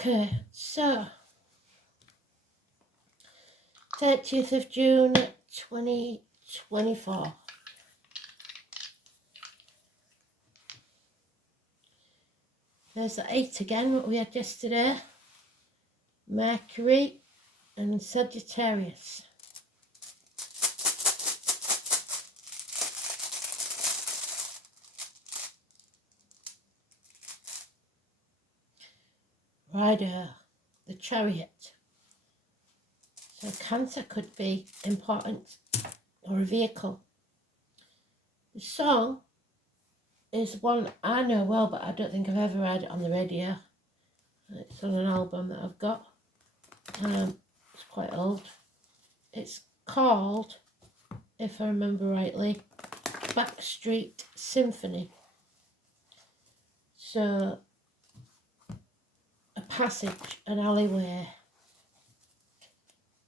Okay, so 30th of June 2024. There's the 8 again, what we had yesterday. Mercury and Sagittarius. Rider, the Chariot. So Cancer could be important, or a vehicle. The song is one I know well, but I don't think I've ever heard it on the radio. It's on an album that I've got. It's quite old. It's called, if I remember rightly, Backstreet Symphony. So, a passage, an alleyway,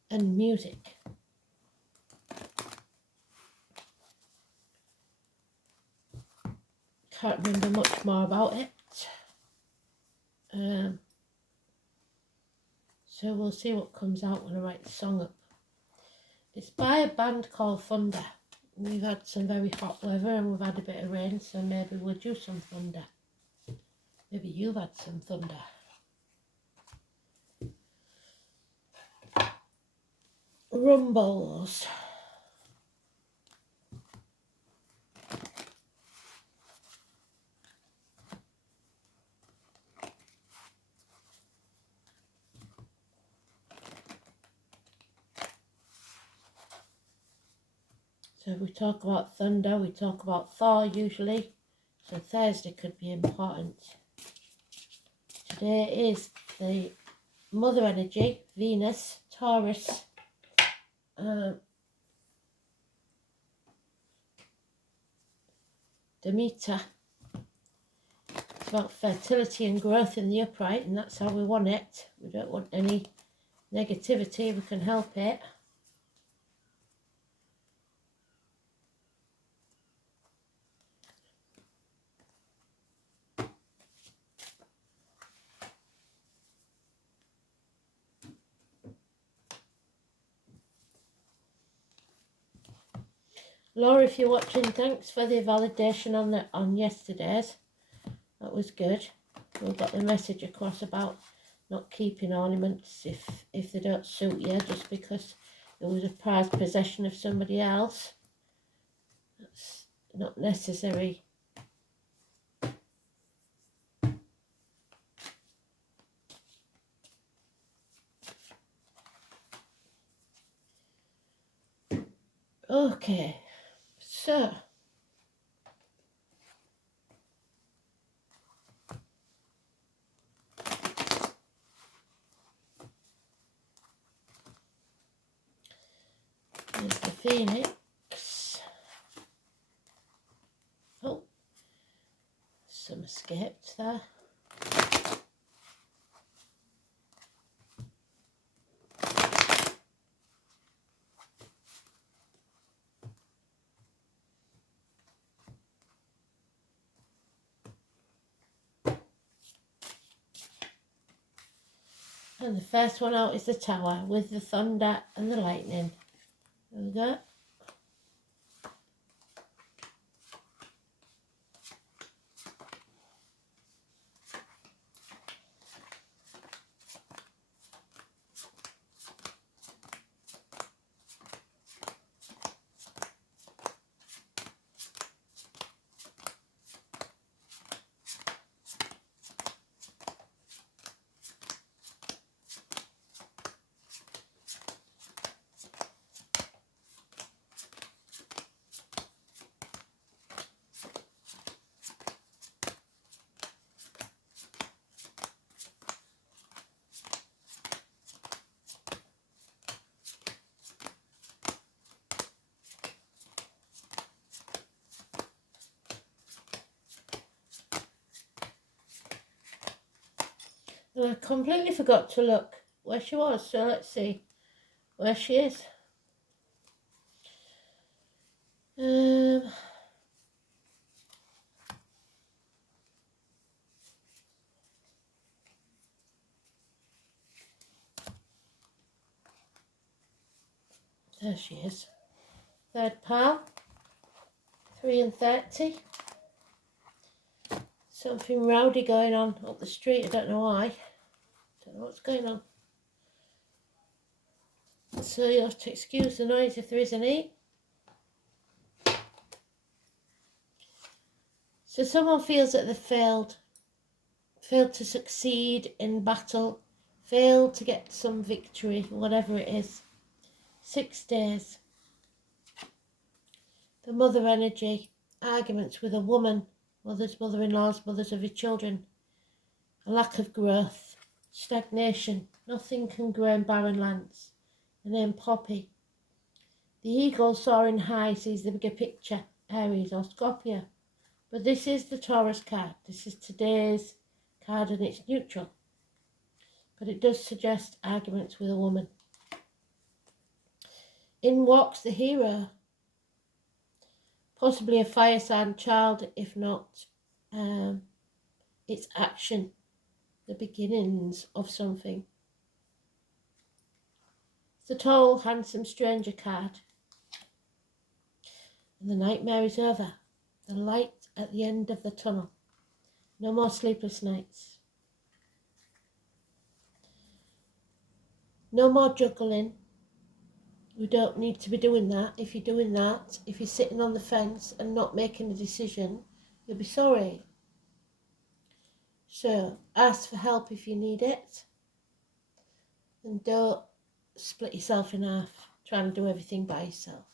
and music. Can't remember much more about it. So we'll see what comes out when I write the song up. It's by a band called Thunder. We've had some very hot weather and we've had a bit of rain, so maybe we'll do some thunder. Maybe you've had some thunder. Rumbles. So if we talk about thunder, we talk about Thor usually. So Thursday could be important. Today is the mother energy, Venus, Taurus. Demeter. It's about fertility and growth in the upright, and that's how we want it. We don't want any negativity if we can help it. Laura, if you're watching, thanks for the validation on yesterday's. That was good. We got the message across about not keeping ornaments if they don't suit you, just because it was a prized possession of somebody else. That's not necessary. Okay, so there's the Phoenix. Oh, some escaped there. And the first one out is the Tower with the thunder and the lightning. There we go. And I completely forgot to look where she was, so let's see where she is. There she is. Third pile. 3 and 30. Something rowdy going on up the street. I don't know why. Don't know what's going on. So you'll have to excuse the noise if there is any. So someone feels that they've failed to succeed in battle, failed to get some victory, whatever it is. 6 days. The mother energy, arguments with a woman, mothers, mother-in-laws, mothers of your children, a lack of growth, stagnation, nothing can grow in barren lands. The name Poppy. The eagle soaring high sees the bigger picture, Aries or Scorpio. But this is the Taurus card. This is today's card and it's neutral. But it does suggest arguments with a woman. In walks the hero. Possibly a fire sign child, if not it's action. The beginnings of something. It's the tall, handsome stranger card. And the nightmare is over. The light at the end of the tunnel. No more sleepless nights. No more juggling. We don't need to be doing that. If you're doing that, if you're sitting on the fence and not making a decision, you'll be sorry. So ask for help if you need it. And don't split yourself in half trying to do everything by yourself.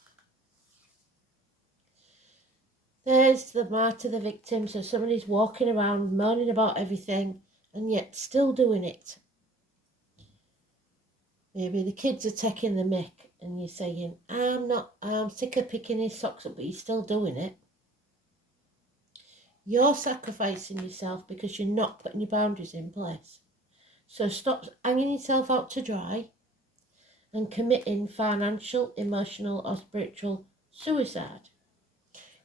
There's the martyr, the victim. So somebody's walking around moaning about everything and yet still doing it. Maybe the kids are taking the mick and you're saying, I'm sick of picking his socks up, but he's still doing it. You're sacrificing yourself because you're not putting your boundaries in place. So stop hanging yourself out to dry and committing financial, emotional or spiritual suicide.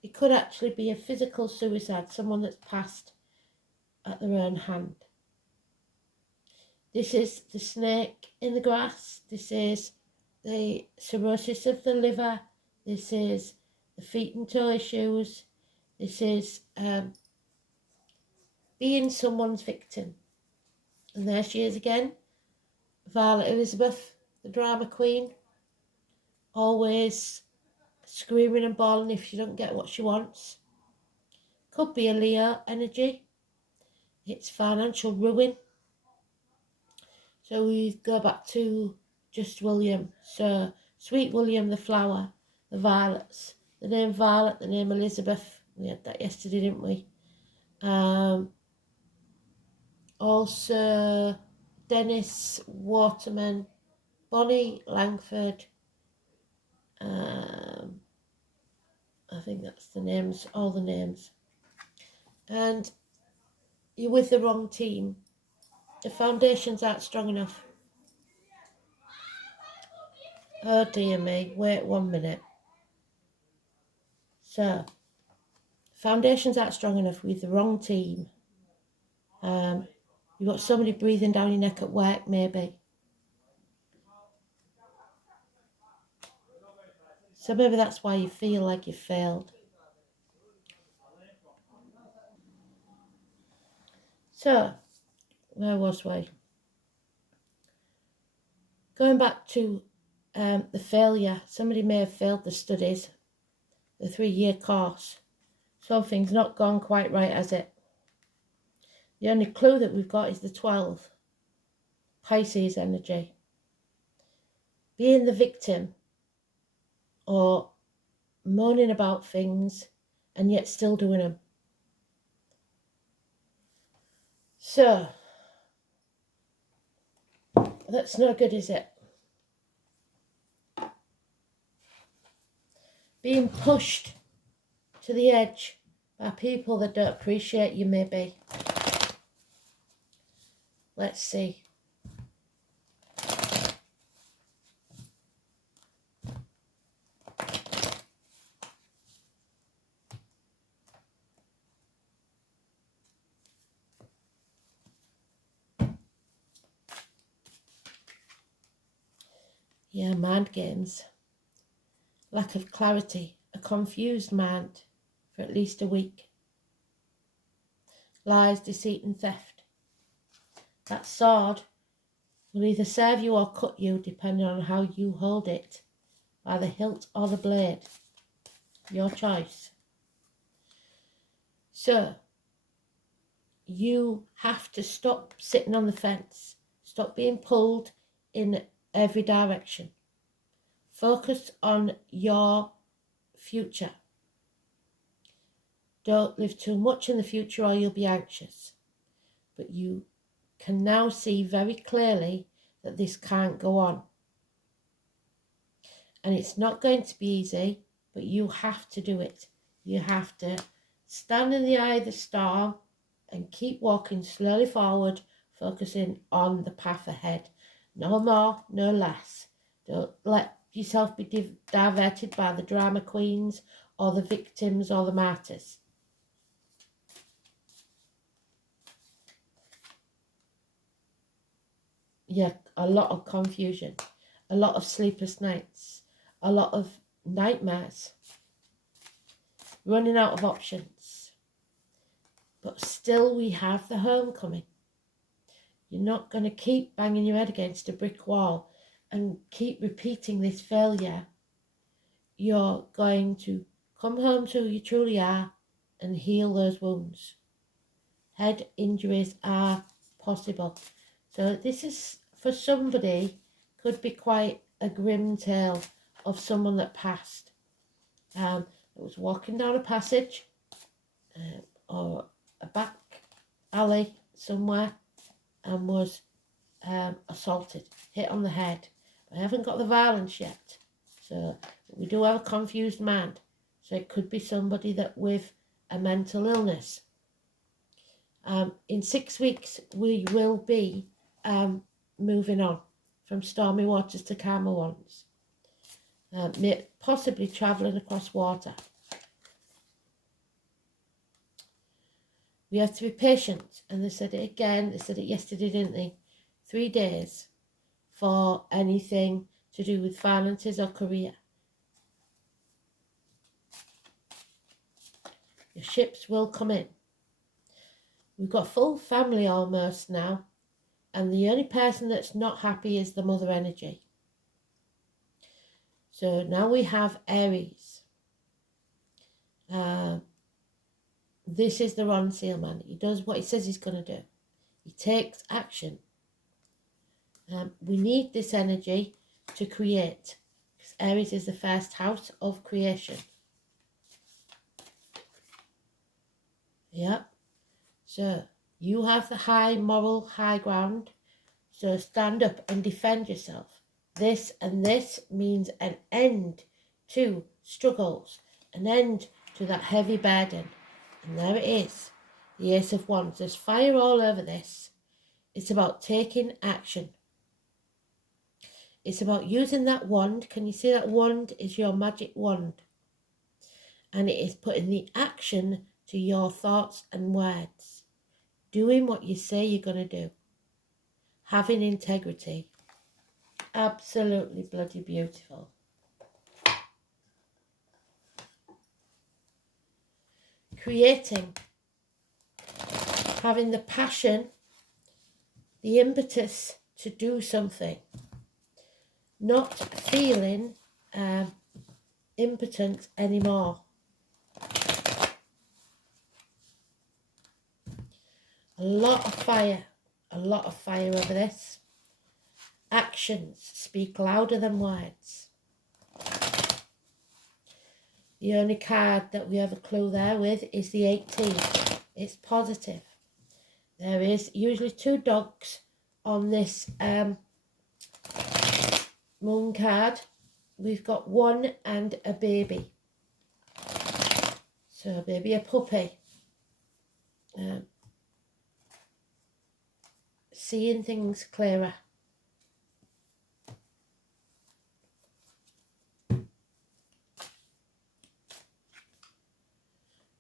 It could actually be a physical suicide, someone that's passed at their own hand. This is the snake in the grass. This is the cirrhosis of the liver. This is the feet and toe issues. This is being someone's victim. And there she is again. Violet Elizabeth, the drama queen. Always screaming and bawling if she doesn't get what she wants. Could be a Leo energy. It's financial ruin. So we go back to just William. So Sweet William, the flower, the violets, the name Violet, the name Elizabeth. We had that yesterday, didn't we? Also Dennis Waterman, Bonnie Langford. I think that's the names, all the names. And you're with the wrong team. The foundations aren't strong enough. Oh dear me, wait 1 minute. So, foundations aren't strong enough with the wrong team. You've got somebody breathing down your neck at work, maybe. So maybe that's why you feel like you failed. So, where was we? Going back to the failure. Somebody may have failed the studies, the 3-year course. Something's not gone quite right, has it? The only clue that we've got is the 12. Pisces energy. Being the victim or moaning about things and yet still doing them. So, that's no good, is it? Being pushed to the edge by people that don't appreciate you, maybe. Let's see. Yeah, mind games. lack of clarity, a confused mind for at least a week. Lies, deceit and theft. That sword will either serve you or cut you depending on how you hold it, by the hilt or the blade. Your choice. So, you have to stop sitting on the fence. Stop being pulled in every direction. Focus on your future. Don't live too much in the future or you'll be anxious. But you can now see very clearly that this can't go on. And it's not going to be easy, but you have to do it. You have to stand in the eye of the storm and keep walking slowly forward, focusing on the path ahead. No more, no less. Don't let yourself be diverted by the drama queens or the victims or the martyrs. Yeah, a lot of confusion, a lot of sleepless nights, a lot of nightmares, running out of options. But still we have the homecoming. You're not going to keep banging your head against a brick wall and keep repeating this failure. You're going to come home to who you truly are and heal those wounds. Head injuries are possible. So this is, for somebody, could be quite a grim tale of someone that passed. That was walking down a passage or a back alley somewhere and was assaulted, hit on the head. I haven't got the violence yet, so we do have a confused mind. So it could be somebody that with a mental illness. In 6 weeks, we will be moving on from stormy waters to calmer ones. Possibly travelling across water. We have to be patient, and they said it again, they said it yesterday, didn't they? 3 days for anything to do with finances or career. Your ships will come in. We've got full family almost now, and the only person that's not happy is the mother energy. So now we have Aries. This is the Ron Seal man. He does what he says he's going to do. He takes action. We need this energy to create, because Aries is the first house of creation. Yeah. So you have the high moral high ground. So stand up and defend yourself. This and this means an end to struggles, an end to that heavy burden. And there it is, the Ace of Wands. There's fire all over this. It's about taking action. It's about using that wand. Can you see that wand is your magic wand? And it is putting the action to your thoughts and words. Doing what you say you're going to do. Having integrity. Absolutely bloody beautiful. Creating. Having the passion, the impetus to do something. Not feeling impotent anymore. A lot of fire over this. Actions speak louder than words. The only card that we have a clue there with is the 18. It's positive. There is usually 2 dogs on this moon card. We've got 1 and a baby. So maybe a puppy. Seeing things clearer.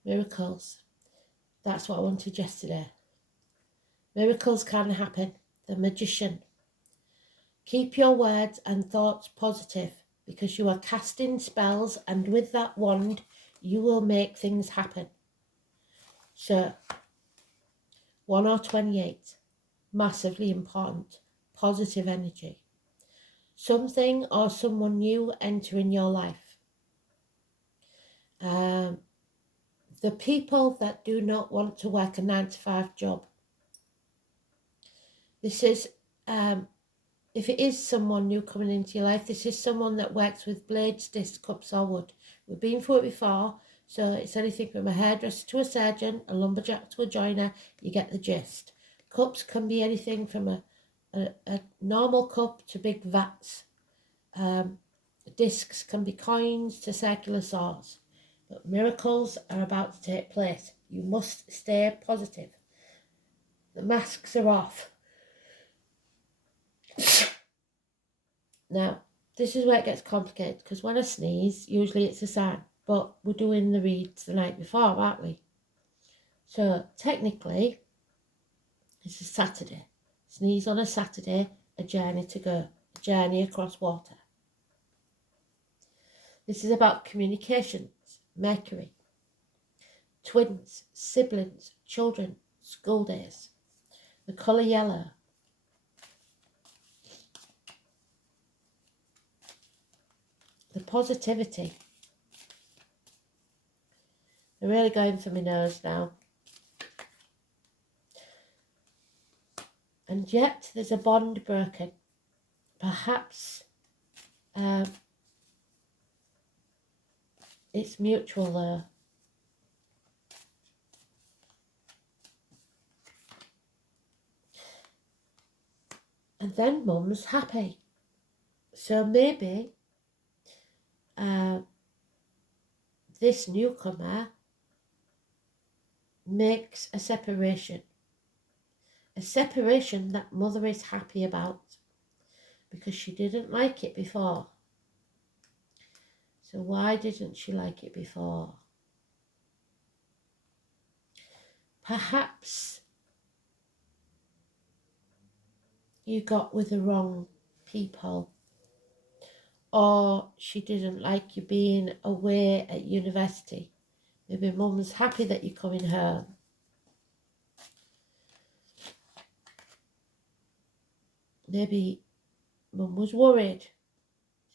Miracles. That's what I wanted yesterday. Miracles can happen. The magician. Keep your words and thoughts positive. because you are casting spells, and with that wand, you will make things happen. So, 1 or 28, massively important, positive energy. Something or someone new entering your life. The people that do not want to work a 9-to-5 job. This is, if it is someone new coming into your life, this is someone that works with blades, discs, cups or wood. We've been through it before, so it's anything from a hairdresser to a surgeon, a lumberjack to a joiner, you get the gist. Cups can be anything from a normal cup to big vats. Discs can be coins to circular saws. But miracles are about to take place. You must stay positive. The masks are off. Now, this is where it gets complicated, because when I sneeze, usually it's a sign. But we're doing the reads the night before, aren't we? So, technically, it's a Saturday. Sneeze on a Saturday, a journey to go. A journey across water. This is about communications, Mercury, twins, siblings, children, school days. The colour yellow. The positivity. I'm really going for my nose now. And yet there's a bond broken. Perhaps it's mutual though. And then mum's happy. So maybe this newcomer makes a separation. A separation that mother is happy about, because she didn't like it before. So why didn't she like it before? Perhaps you got with the wrong people, or she didn't like you being away at university. Maybe mum's happy that you're coming home. Maybe mum was worried.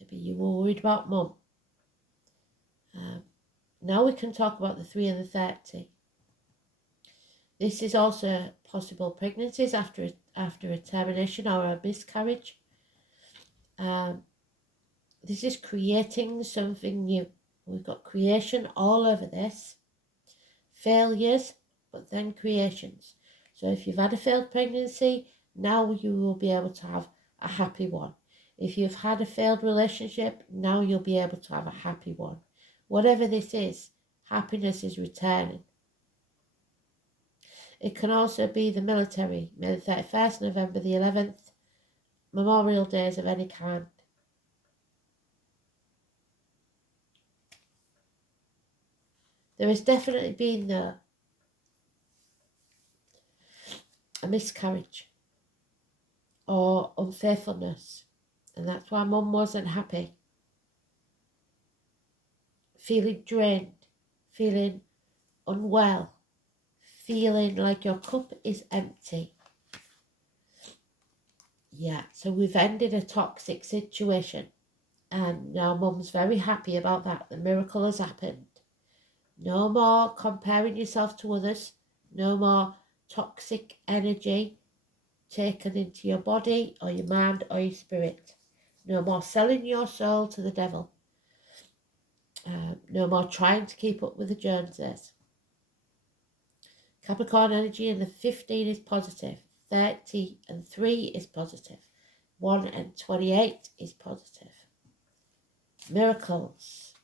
Maybe you were worried about mum. Now we can talk about the 3 and the 30. This is also possible pregnancies after a termination or a miscarriage. This is creating something new. We've got creation all over this. Failures, but then creations. So if you've had a failed pregnancy, now you will be able to have a happy one. If you've had a failed relationship, now you'll be able to have a happy one. Whatever this is, happiness is returning. It can also be the military, May the 31st, November the 11th, Memorial Days of any kind. There has definitely been a miscarriage or unfaithfulness, and that's why mum wasn't happy. Feeling drained, feeling unwell, feeling like your cup is empty. Yeah, so we've ended a toxic situation, and now mum's very happy about that. The miracle has happened. No more comparing yourself to others. No more toxic energy taken into your body or your mind or your spirit. No more selling your soul to the devil. No more trying to keep up with the Joneses. Capricorn energy in the 15 is positive. 30 and 3 is positive. 1 and 28 is positive. Miracles.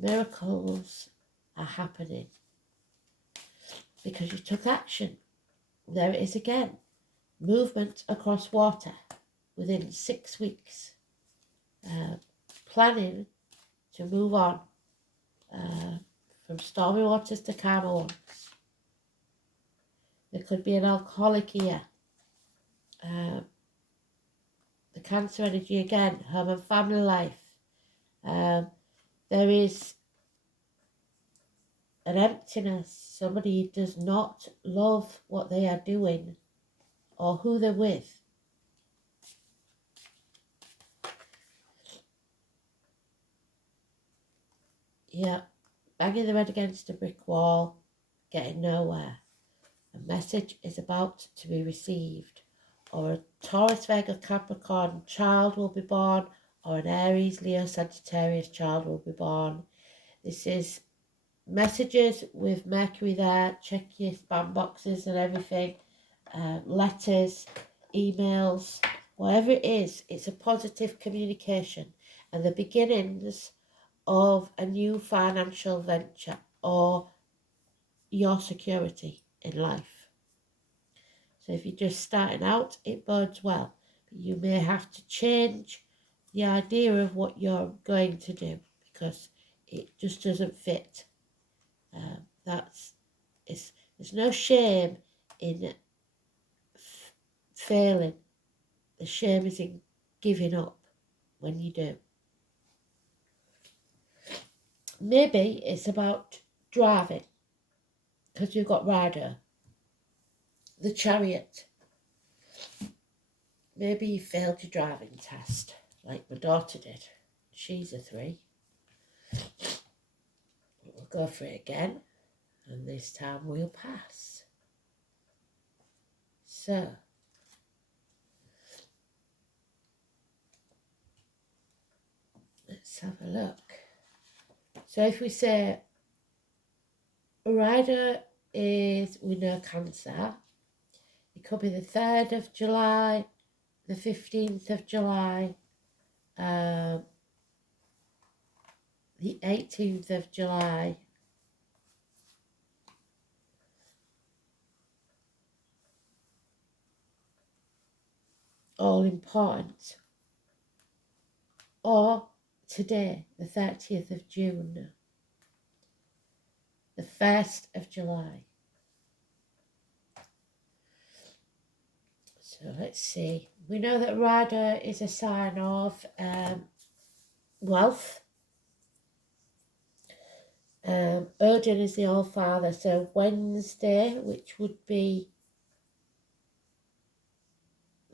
Miracles are happening because you took action. There it is again. Movement across water within 6 weeks. Planning to move on from stormy waters to calmer ones. There could be an alcoholic here. The Cancer energy again, home and family life. There is an emptiness. Somebody does not love what they are doing or who they're with. Yeah, banging their head against a brick wall, getting nowhere. A message is about to be received, or a Taurus, Virgo, Capricorn child will be born, or an Aries, Leo, Sagittarius child will be born. This is messages with Mercury there. Check your spam boxes and everything. Letters, emails, whatever it is, it's a positive communication and the beginnings of a new financial venture or your security in life. So if you're just starting out, it bodes well. But you may have to change the idea of what you're going to do because it just doesn't fit. There's no shame in failing. The shame is in giving up when you do. Maybe it's about driving because you've got rider, the chariot. Maybe you failed your driving test like my daughter did. She's a 3. We'll go for it again and this time we'll pass. So let's have a look. So if we say rider is, we know Cancer, it could be the 3rd of July, the 15th of July, the 18th of July, all important, or today, the 30th of June, the 1st of July. So let's see. We know that Rider is a sign of wealth. Odin is the All-Father, so Wednesday, which would be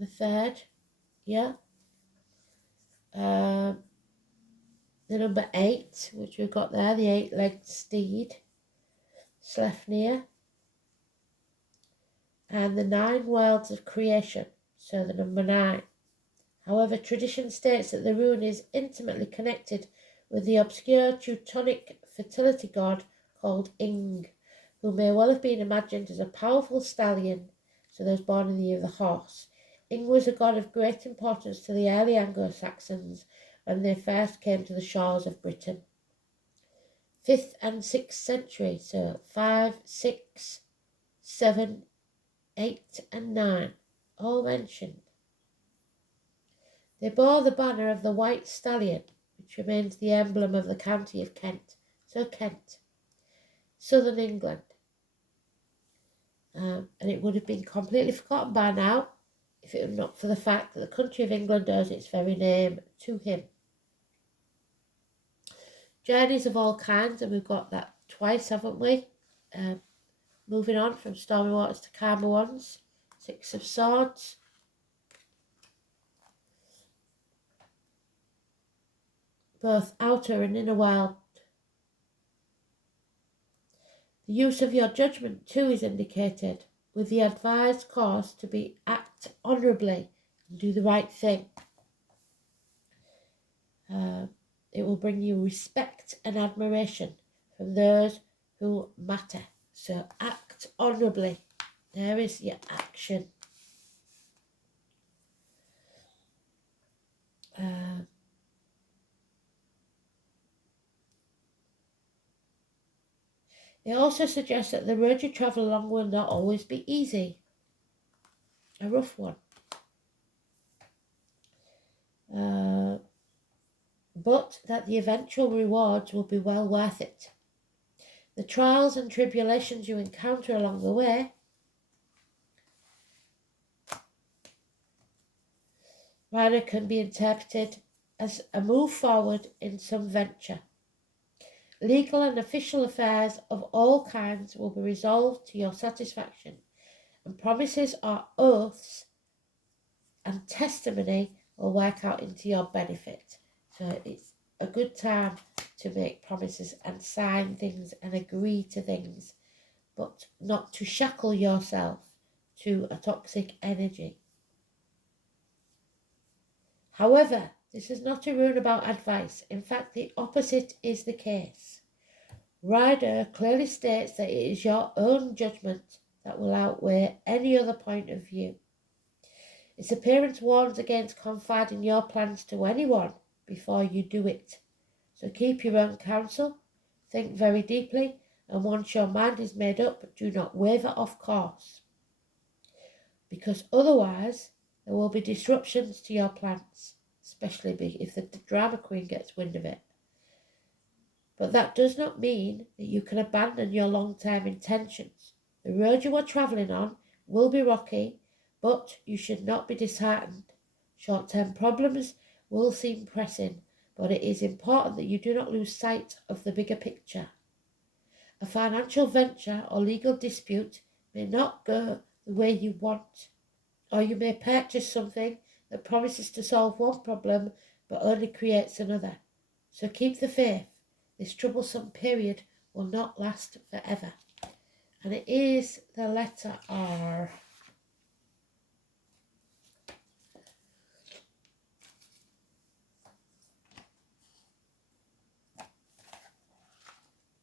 the 3rd, yeah. The number 8, which we've got there, the 8-legged steed, Sleipnir. And the 9 worlds of creation, so the number 9. However, tradition states that the rune is intimately connected with the obscure Teutonic fertility god called Ing, who may well have been imagined as a powerful stallion, so those born in the year of the horse. Ing was a god of great importance to the early Anglo-Saxons when they first came to the shores of Britain. 5th and 6th century, so 5, 6, 7, 8 and 9, all mentioned. They bore the banner of the white stallion, which remains the emblem of the county of Kent. So Kent, southern England. And it would have been completely forgotten by now if it were not for the fact that the country of England owes its very name to him. Journeys of all kinds, and we've got that twice, haven't we? Moving on from stormy waters to calmer ones. 6 of Swords. Both outer and inner world. The use of your judgment too is indicated, with the advised course to be act honourably and do the right thing. It will bring you respect and admiration from those who matter. So act honourably. There is your action. It also suggests that the road you travel along will not always be easy. A rough one. But that the eventual rewards will be well worth it. The trials and tribulations you encounter along the way rather can be interpreted as a move forward in some venture. Legal and official affairs of all kinds will be resolved to your satisfaction, and promises or oaths and testimony will work out into your benefit. So it's a good time to make promises and sign things and agree to things, but not to shackle yourself to a toxic energy. However, this is not a runabout advice. In fact, the opposite is the case. Rider clearly states that it is your own judgment that will outweigh any other point of view. Its appearance warns against confiding your plans to anyone before you do it. So keep your own counsel, think very deeply, and once your mind is made up, do not waver off course. Because otherwise, there will be disruptions to your plans, especially if the drama queen gets wind of it. But that does not mean that you can abandon your long-term intentions. The road you are travelling on will be rocky, but you should not be disheartened. Short-term problems will seem pressing, but it is important that you do not lose sight of the bigger picture. A financial venture or legal dispute may not go the way you want, or you may purchase something that promises to solve one problem but only creates another. So keep the faith. This troublesome period will not last forever. And it is the letter R.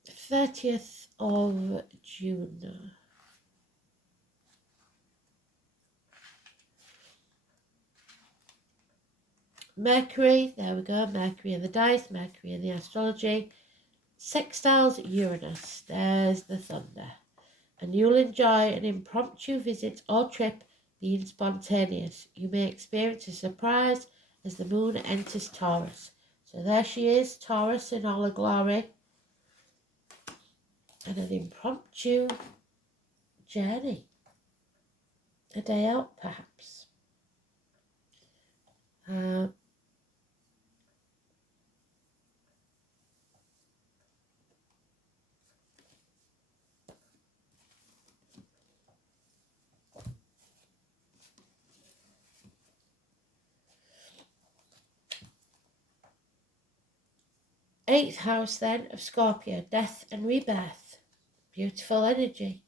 The 30th of June. Mercury, there we go, Mercury in the dice, Mercury in the astrology. Sextiles Uranus, there's the thunder. And you'll enjoy an impromptu visit or trip being spontaneous. You may experience a surprise as the moon enters Taurus. So there she is, Taurus in all her glory. And an impromptu journey. A day out, perhaps. 8th house then of Scorpio, death and rebirth. Beautiful energy.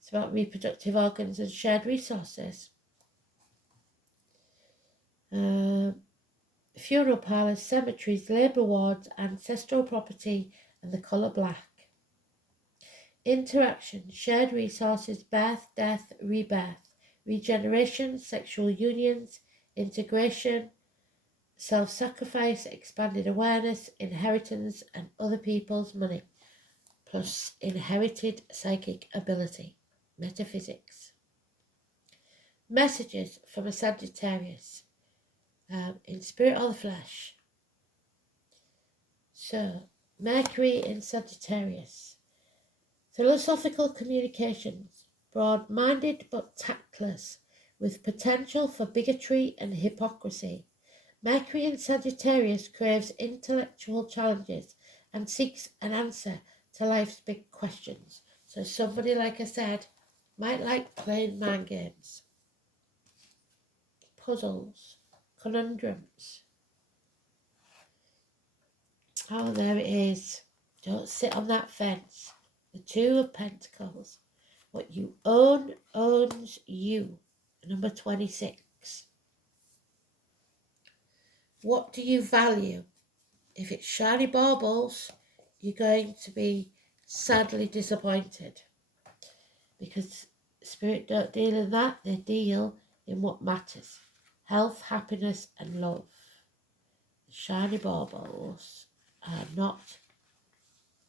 It's about reproductive organs and shared resources. Funeral parlours, cemeteries, labour wards, ancestral property and the colour black. Interaction, shared resources, birth, death, rebirth, regeneration, sexual unions, integration, self-sacrifice, expanded awareness, inheritance and other people's money, plus inherited psychic ability, metaphysics. Messages from a Sagittarius, in spirit or the flesh. So, Mercury in Sagittarius. Philosophical communications, broad-minded but tactless, with potential for bigotry and hypocrisy. Mercury in Sagittarius craves intellectual challenges and seeks an answer to life's big questions. So somebody, like I said, might like playing mind games, puzzles, conundrums. Oh, there it is. Don't sit on that fence. The 2 of Pentacles. What you own owns you. Number 26. What do you value? If it's shiny baubles, you're going to be sadly disappointed. Because Spirit don't deal in that. They deal in what matters. Health, happiness and love. The shiny baubles are not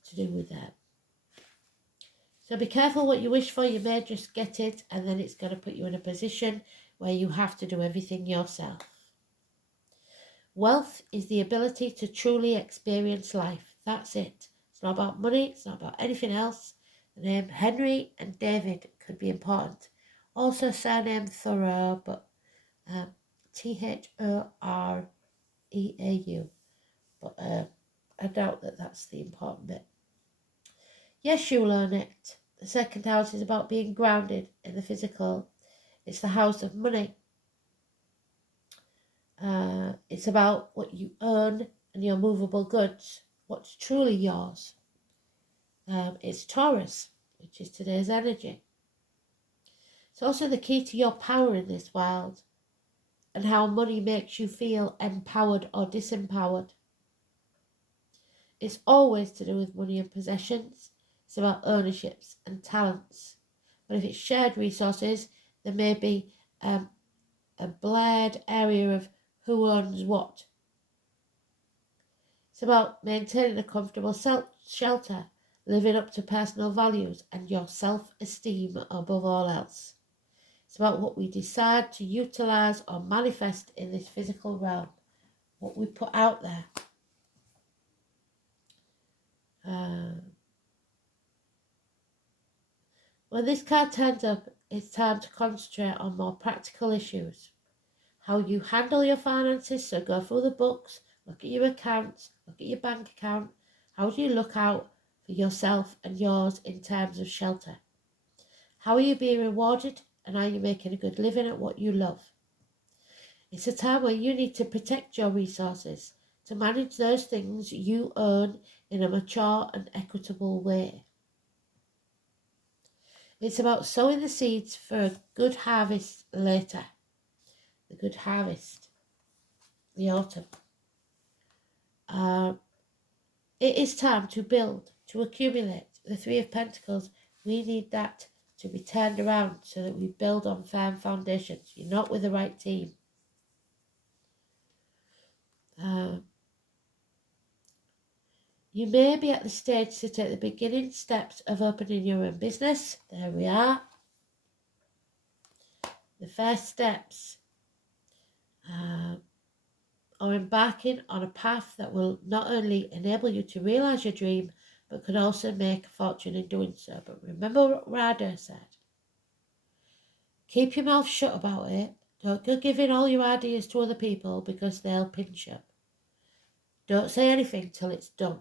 to do with them. So be careful what you wish for. You may just get it and then it's going to put you in a position where you have to do everything yourself. Wealth is the ability to truly experience life. That's it. It's not about money. It's not about anything else. The name Henry and David could be important. Also surname Thoreau, but Thoreau. E-A-U. But I doubt that that's the important bit. Yes, you'll earn it. The second house is about being grounded in the physical. It's the house of money. It's about what you earn and your movable goods, what's truly yours. It's Taurus, which is today's energy. It's also the key to your power in this world and how money makes you feel empowered or disempowered. It's always to do with money and possessions. It's about ownerships and talents. But if it's shared resources, there may be a blurred area of who owns what. It's about maintaining a comfortable shelter, living up to personal values and your self-esteem above all else. It's about what we decide to utilise or manifest in this physical realm, what we put out there. When this card turns up, it's time to concentrate on more practical issues. How you handle your finances, so go through the books, look at your accounts, look at your bank account. How do you look out for yourself and yours in terms of shelter? How are you being rewarded, and are you making a good living at what you love? It's a time where you need to protect your resources, to manage those things you earn in a mature and equitable way. It's about sowing the seeds for a good harvest later. The good harvest. The autumn. It is time to build, to accumulate. The Three of Pentacles, we need that to be turned around so that we build on firm foundations. You're not with the right team. You may be at the stage to take the beginning steps of opening your own business. There we are. The first steps are embarking on a path that will not only enable you to realise your dream, but could also make a fortune in doing so. But remember what Rada said. Keep your mouth shut about it. Don't go giving all your ideas to other people because they'll pinch you. Don't say anything till it's done.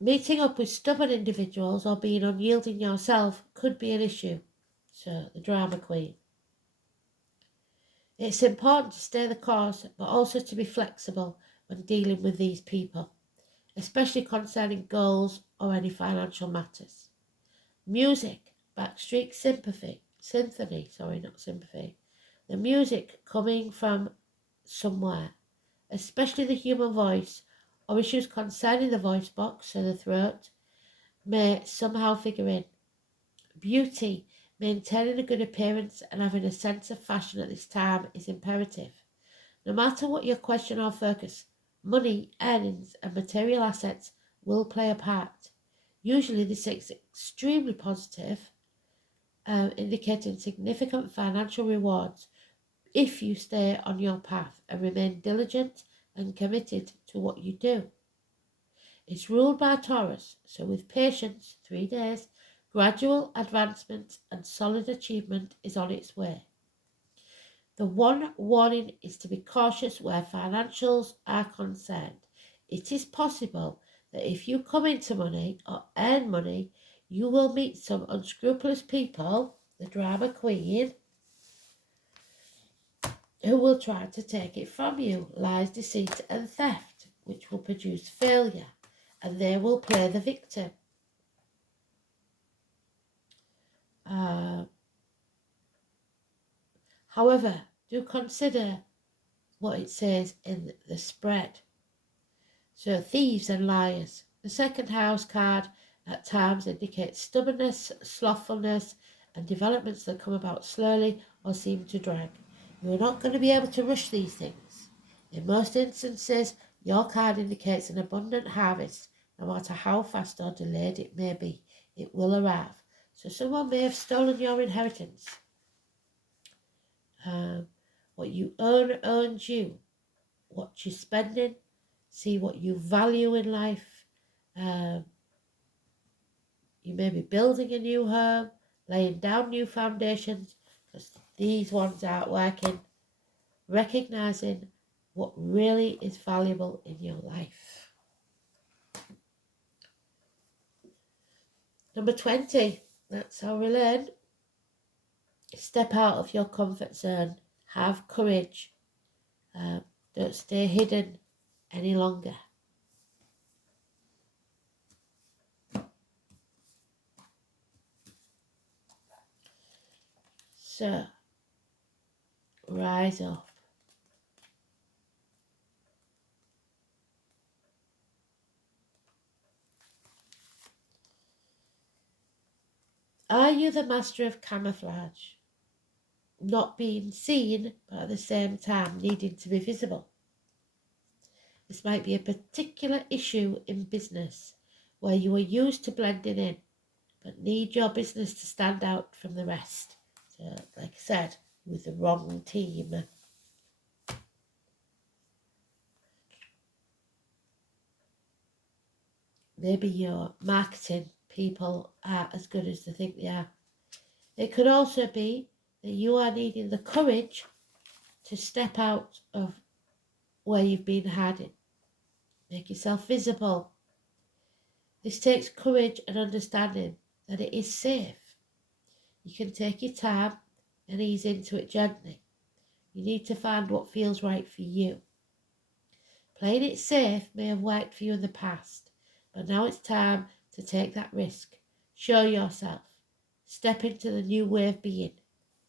Meeting up with stubborn individuals or being unyielding yourself could be an issue. So, the drama queen. It's important to stay the course, but also to be flexible when dealing with these people, especially concerning goals or any financial matters. Music, Backstreet Symphony, not sympathy. The music coming from somewhere, especially the human voice, or issues concerning the voice box, so the throat, may somehow figure in. Beauty, maintaining a good appearance and having a sense of fashion at this time is imperative. No matter what your question or focus, money, earnings and material assets will play a part. Usually this is extremely positive, indicating significant financial rewards if you stay on your path and remain diligent and committed to what you do. It's ruled by Taurus, so with patience, 3 days, gradual advancement and solid achievement is on its way. The one warning is to be cautious where financials are concerned. It is possible that if you come into money or earn money, you will meet some unscrupulous people, the drama queen, who will try to take it from you. Lies, deceit and theft, which will produce failure, and they will play the victim. However, do consider what it says in the spread. So, thieves and liars. The second house card at times indicates stubbornness, slothfulness, and developments that come about slowly or seem to drag. You are not going to be able to rush these things. In most instances, your card indicates an abundant harvest. No matter how fast or delayed it may be, it will arrive. So someone may have stolen your inheritance. What you earn earns you. What you're spending, see what you value in life. You may be building a new home, laying down new foundations, because these ones aren't working. Recognizing what really is valuable in your life. Number 20, that's how we learn. Step out of your comfort zone. Have courage. Don't stay hidden any longer. So, rise up. Are you the master of camouflage? Not being seen, but at the same time needing to be visible. This might be a particular issue in business where you are used to blending in, but need your business to stand out from the rest. So, like I said, with the wrong team. Maybe your marketing people aren't as good as they think they are. It could also be that you are needing the courage to step out of where you've been hiding. Make yourself visible. This takes courage and understanding that it is safe. You can take your time and ease into it gently. You need to find what feels right for you. Playing it safe may have worked for you in the past, but now it's time to take that risk. Show yourself. Step into the new way of being.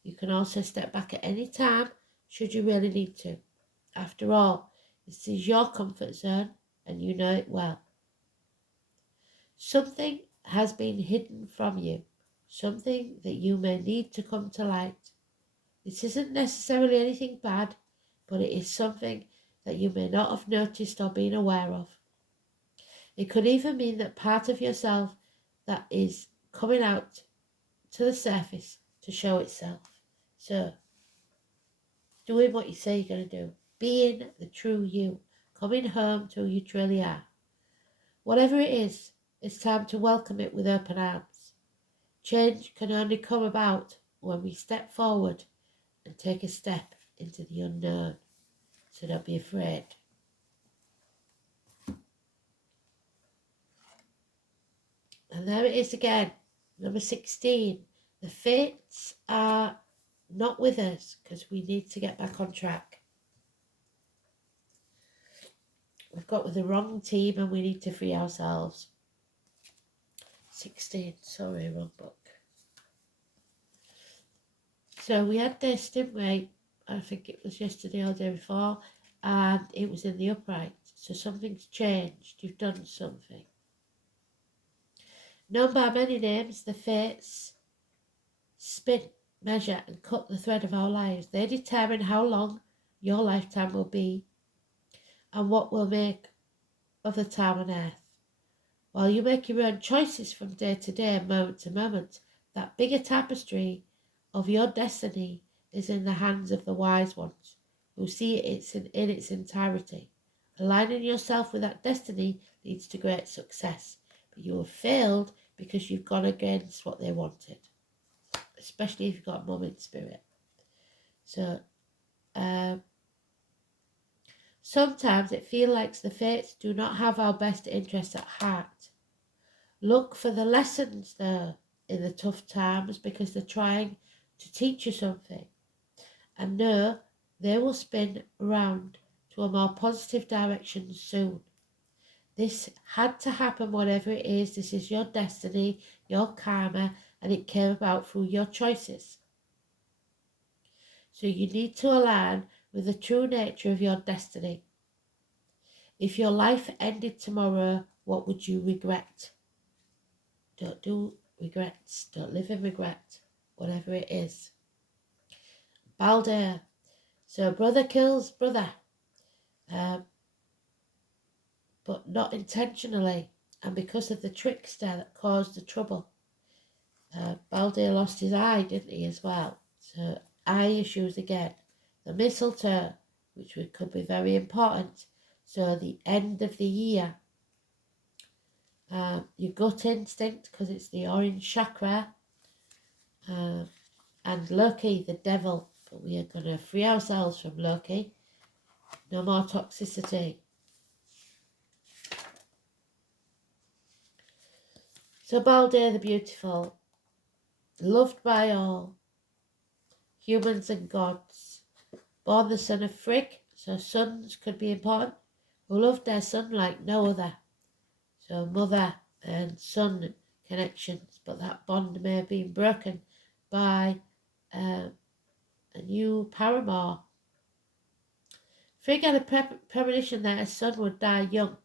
You can also step back at any time should you really need to. After all, this is your comfort zone and you know it well. Something has been hidden from you, something that you may need to come to light. This isn't necessarily anything bad, but it is something that you may not have noticed or been aware of. It could even mean that part of yourself that is coming out to the surface to show itself. So, doing what you say you're going to do, being the true you, coming home to who you truly are. Whatever it is, it's time to welcome it with open arms. Change can only come about when we step forward and take a step into the unknown. So don't be afraid. And there it is again, number 16. The fates are not with us because we need to get back on track. We've got with the wrong team and we need to free ourselves. 16, sorry, wrong book. So we had this, didn't we? I think it was yesterday or the day before, and it was in the upright. So something's changed. You've done something. Known by many names, the fates spin, measure, and cut the thread of our lives. They determine how long your lifetime will be and what we'll make of the time on earth. While you make your own choices from day to day and moment to moment, that bigger tapestry of your destiny is in the hands of the wise ones who see it in its entirety. Aligning yourself with that destiny leads to great success, but you have failed because you've gone against what they wanted, especially if you've got a moment spirit. So, sometimes it feels like the fates do not have our best interests at heart. Look for the lessons there in the tough times because they're trying to teach you something. And know they will spin around to a more positive direction soon. This had to happen, whatever it is. This is your destiny, your karma, and it came about through your choices. So you need to align with the true nature of your destiny. If your life ended tomorrow, what would you regret? Don't do regrets. Don't live in regret, whatever it is. Balder. So brother kills brother, but not intentionally, and because of the trickster that caused the trouble. Balder lost his eye, didn't he, as well? So eye issues again. The mistletoe, which could be very important. So the end of the year. Your gut instinct, because it's the orange chakra. and Loki, the devil. But we are going to free ourselves from Loki. No more toxicity. So Baldur the Beautiful, loved by all, humans and gods, born the son of Frigg, so sons could be important, who loved their son like no other. So mother and son connections, but that bond may have been broken by a new paramour. Frigg had a premonition that her son would die young,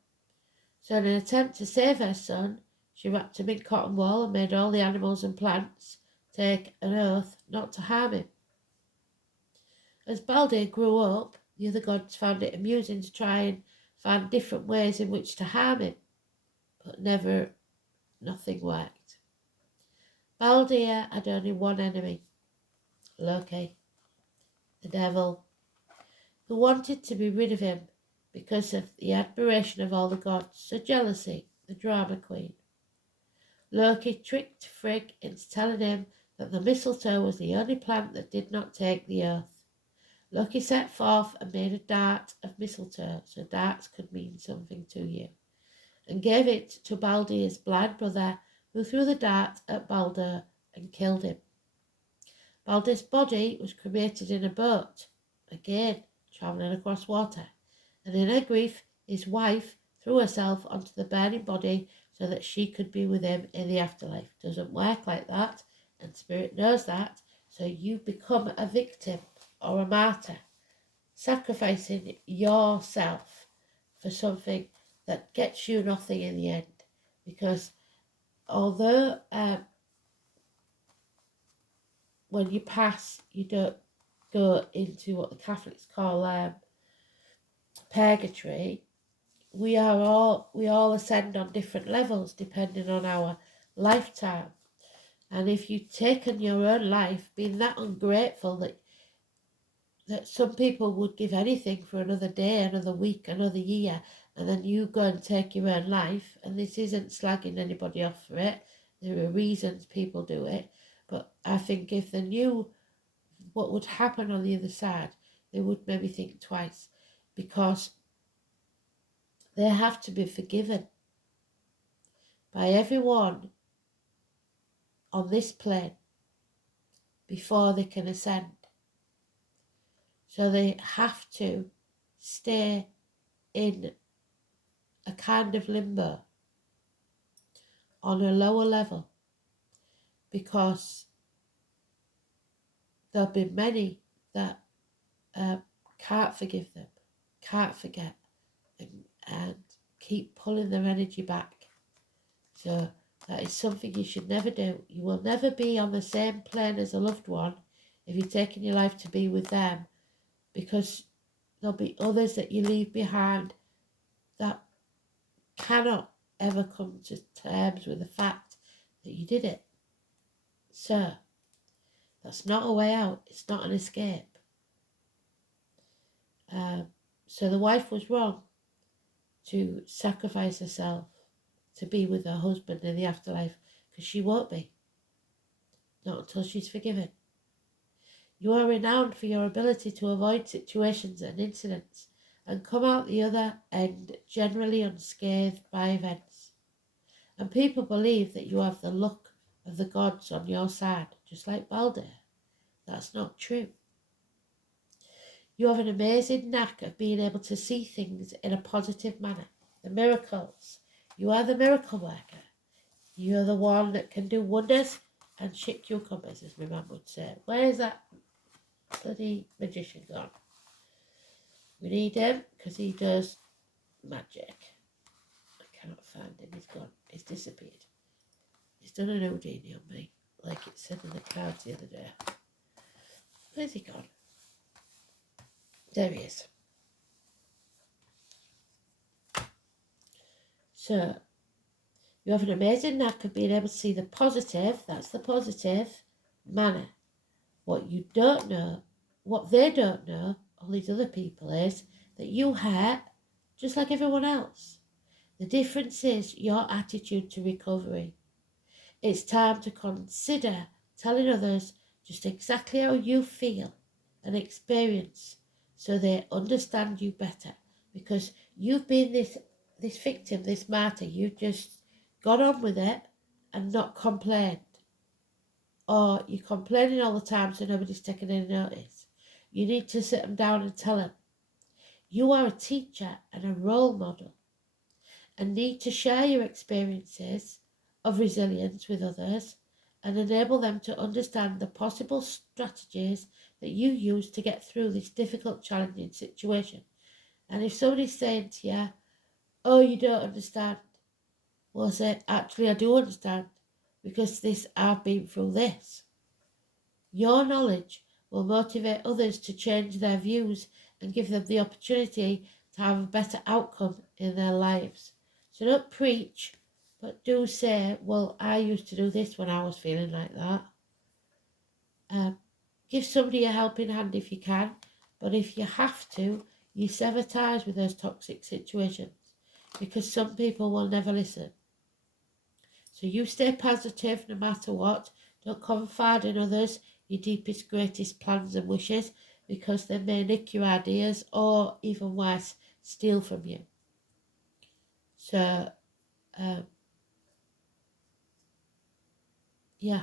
so in an attempt to save her son, she wrapped him in cotton wool and made all the animals and plants take an oath not to harm him. As Baldur grew up, the other gods found it amusing to try and find different ways in which to harm him, but nothing worked. Baldur had only one enemy, Loki, the devil, who wanted to be rid of him because of the admiration of all the gods, so jealousy, the drama queen. Loki tricked Frigg into telling him that the mistletoe was the only plant that did not take the oath. Loki set forth and made a dart of mistletoe, so darts could mean something to you, and gave it to Baldur's blind brother, who threw the dart at Baldur and killed him. Baldur's body was cremated in a boat, again travelling across water, and in her grief his wife threw herself onto the burning body so that she could be with him in the afterlife. Doesn't work like that, and Spirit knows that, so you become a victim or a martyr, sacrificing yourself for something that gets you nothing in the end. Because although when you pass, you don't go into what the Catholics call purgatory, we all ascend on different levels depending on our lifetime. And if you've taken your own life, being that ungrateful that some people would give anything for another day, another week, another year, and then you go and take your own life, and this isn't slagging anybody off for it, there are reasons people do it, but I think if they knew what would happen on the other side, they would maybe think twice, because they have to be forgiven by everyone on this plane before they can ascend. So they have to stay in a kind of limbo on a lower level, because there'll be many that can't forgive them, can't forget, and keep pulling their energy back. So that is something you should never do. You will never be on the same plane as a loved one if you're taking your life to be with them, because there'll be others that you leave behind that cannot ever come to terms with the fact that you did it. So that's not a way out. It's not an escape. So the wife was wrong to sacrifice herself to be with her husband in the afterlife, because she won't be. Not until she's forgiven. You are renowned for your ability to avoid situations and incidents and come out the other end generally unscathed by events. And people believe that you have the luck of the gods on your side, just like Baldur. That's not true. You have an amazing knack of being able to see things in a positive manner. The miracles. You are the miracle worker. You're the one that can do wonders and shit cucumbers, as my mum would say. Where's that bloody magician gone? We need him because he does magic. I cannot find him. He's gone. He's disappeared. He's done an Houdini on me, like it said in the cards the other day. Where's he gone? There he is. So, you have an amazing knack of being able to see the positive, that's the positive, manner. What you don't know, what they don't know, all these other people, is that you hurt just like everyone else. The difference is your attitude to recovery. It's time to consider telling others just exactly how you feel and experience, so they understand you better. Because you've been this victim, this martyr. You just got on with it and not complained. Or you're complaining all the time so nobody's taking any notice. You need to sit them down and tell them you are a teacher and a role model and need to share your experiences of resilience with others and enable them to understand the possible strategies that you use to get through this difficult, challenging situation. And if somebody's saying to you, oh, you don't understand, well, say, actually, I do understand, because I've been through this. Your knowledge will motivate others to change their views and give them the opportunity to have a better outcome in their lives. So don't preach, but do say, well, I used to do this when I was feeling like that. Give somebody a helping hand if you can, but if you have to, you sever ties with those toxic situations, because some people will never listen. So you stay positive no matter what. Don't confide in others your deepest, greatest plans and wishes, because they may nick your ideas or, even worse, steal from you. So, yeah,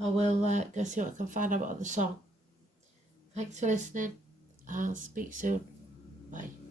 I will go see what I can find out about the song. Thanks for listening. I'll speak soon. Bye.